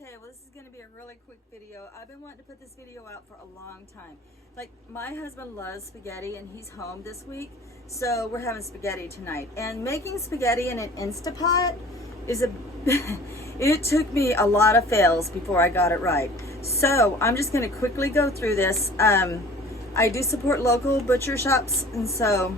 Okay, well, this is going to be a really quick video. I've been wanting to put this video out for a long time. Like, my husband loves spaghetti and he's home this week, so we're having spaghetti tonight. And making spaghetti in an Insta-Pot is it took me a lot of fails before I got it right. So I'm just going to quickly go through this. I do support local butcher shops, and so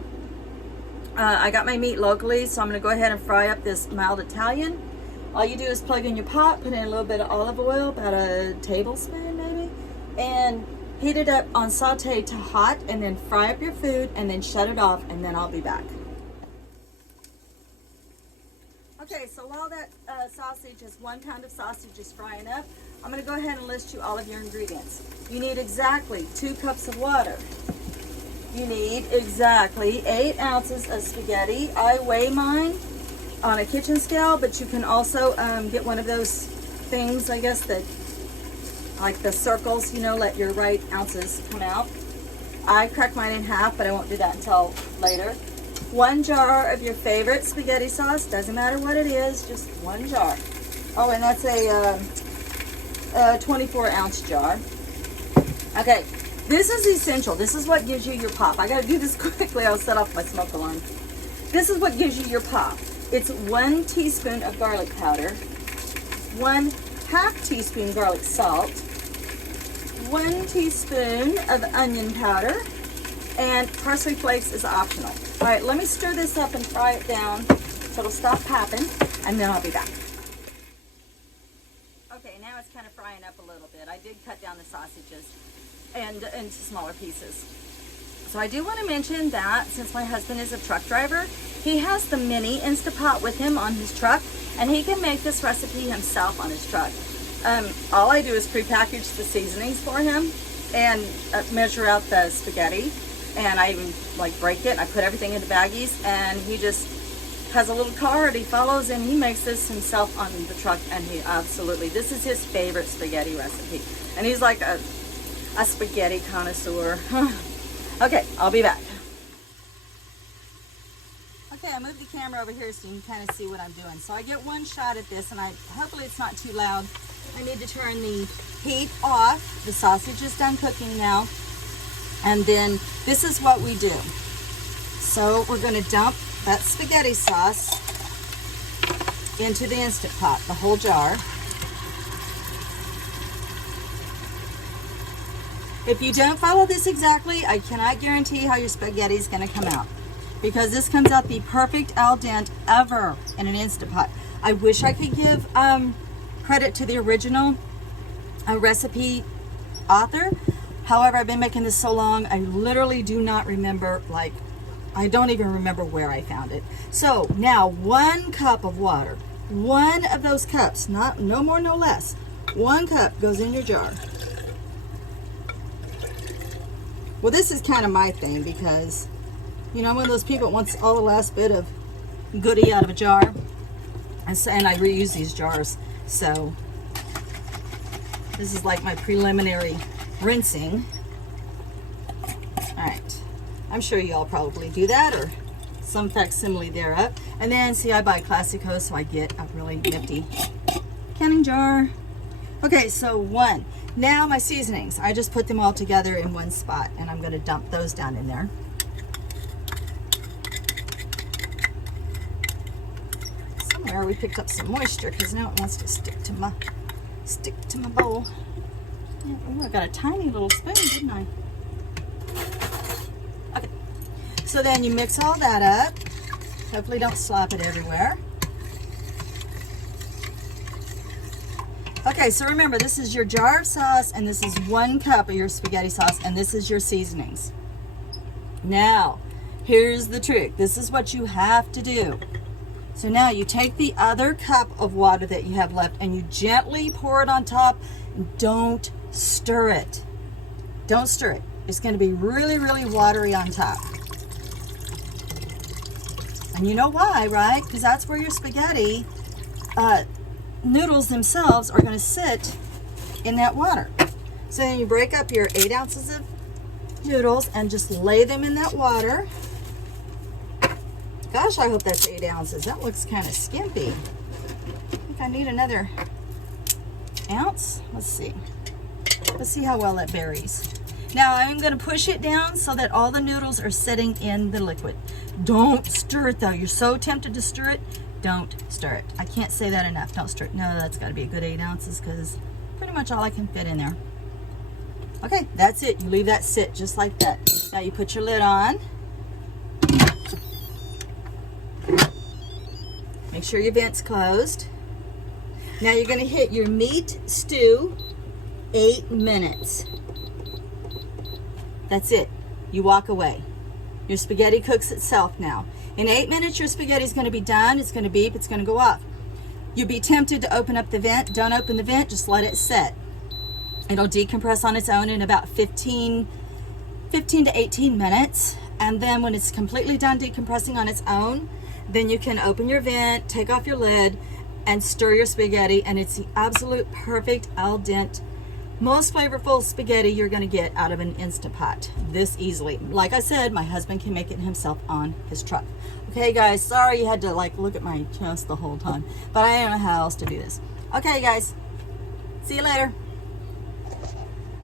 I got my meat locally, so I'm going to go ahead and fry up this mild Italian. All you do is plug in your pot, put in a little bit of olive oil, about a tablespoon maybe, and heat it up on saute to hot, and then fry up your food, and then shut it off, and then I'll be back. Okay, so while that sausage is 1 pound of sausage is frying up, I'm going to go ahead and list you all of your ingredients. You need exactly 2 cups of water. You need exactly 8 ounces of spaghetti. I weigh mine on a kitchen scale, but you can also get one of those things, I guess, that like the circles, you know, let your right ounces come out. I crack mine in half, but I won't do that until later. 1 jar of your favorite spaghetti sauce, doesn't matter what it is, just 1 jar. Oh, and that's a 24-ounce jar. Okay, this is essential. This is what gives you your pop. I gotta do this quickly, I'll set off my smoke alarm. This is what gives you your pop. It's 1 teaspoon of garlic powder, 1/2 teaspoon garlic salt, 1 teaspoon of onion powder, and parsley flakes is optional. All right, let me stir this up and fry it down so it'll stop popping, and then I'll be back. Okay, now it's kind of frying up a little bit. I did cut down the sausages and into smaller pieces. So I do want to mention that since my husband is a truck driver, he has the mini Insta-Pot with him on his truck, and he can make this recipe himself on his truck. All I do is prepackage the seasonings for him and measure out the spaghetti, and I even like break it. I put everything into baggies, and he just has a little card he follows, and he makes this himself on the truck, and he absolutely, this is his favorite spaghetti recipe, and he's like a spaghetti connoisseur. Okay, I'll be back. Okay, I moved the camera over here so you can kind of see what I'm doing. So I get 1 shot at this, and hopefully it's not too loud. I need to turn the heat off. The sausage is done cooking now. And then this is what we do. So we're going to dump that spaghetti sauce into the Instant Pot, the whole jar. If you don't follow this exactly, I cannot guarantee how your spaghetti is going to come out, because this comes out the perfect al dente ever in an Insta-Pot. I wish I could give credit to the original recipe author. However, I've been making this so long, I literally do not remember, like, I don't even remember where I found it. So now 1 cup of water, 1 of those cups, no more, no less, 1 cup goes in your jar. Well, this is kind of my thing, because, you know, I'm one of those people that wants all the last bit of goodie out of a jar, and I reuse these jars. So this is like my preliminary rinsing. All right, I'm sure you all probably do that, or some facsimile thereof. And then, see, I buy Classico, so I get a really nifty canning jar. Okay, so 1. Now my seasonings, I just put them all together in 1 spot, and I'm going to dump those down in there. Somewhere we picked up some moisture, because now it wants to stick to my bowl. Yeah, ooh, I got a tiny little spoon, didn't I? Okay, so then you mix all that up. Hopefully don't slop it everywhere. Okay, so remember, this is your jar of sauce, and this is 1 cup of your spaghetti sauce, and this is your seasonings. Now, here's the trick. This is what you have to do. So now you take the other cup of water that you have left, and you gently pour it on top. Don't stir it. Don't stir it. It's going to be really, really watery on top. And you know why, right? Because that's where your spaghetti noodles themselves are going to sit in that water. So then you break up your 8 ounces of noodles and just lay them in that water. Gosh, I hope that's 8 ounces. That looks kind of skimpy. I think I need another ounce. Let's see. Let's see how well it buries. Now I'm going to push it down so that all the noodles are sitting in the liquid. Don't stir it though. You're so tempted to stir it. Don't stir it. I can't say that enough. Don't stir it. No, that's got to be a good 8 ounces because pretty much all I can fit in there. Okay, that's it. You leave that sit just like that. Now you put your lid on. Make sure your vent's closed. Now you're going to hit your meat stew 8 minutes. That's it. You walk away. Your spaghetti cooks itself now. In 8 minutes, your spaghetti is going to be done. It's going to beep. It's going to go off. You'll be tempted to open up the vent. Don't open the vent. Just let it set. It'll decompress on its own in about 15 to 18 minutes. And then when it's completely done decompressing on its own, then you can open your vent, take off your lid, and stir your spaghetti. And it's the absolute perfect al dente, most flavorful spaghetti you're going to get out of an Insta-Pot this easily. Like I said, my husband can make it himself on his truck. Okay guys, sorry you had to like look at my chest the whole time, but I don't know how else to do this. Okay guys, see you later.